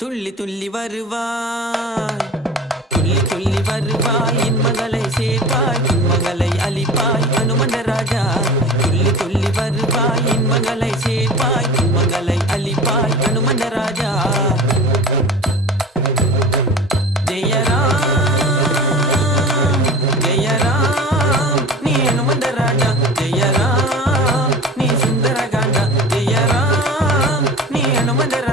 துள்ளி துள்ளி வருவாய், துள்ளி துள்ளி வருவாய், இன்பங்களை சேர்ப்பாய், துன்பங்களை அளிப்பாய் அனுமந்த ராஜா. துள்ளி துள்ளி வருவாய், இன்பங்களை சேர்ப்பாய், துன்பங்களை அளிப்பாய் அனுமந்த ராஜா. ஜெயராம் ஜெயராம் நீ அனுமந்த ராஜா. ஜெயராம் நீ சுந்தரகாண்டா. ஜெயராம் நீ அனுமந்த ராஜா.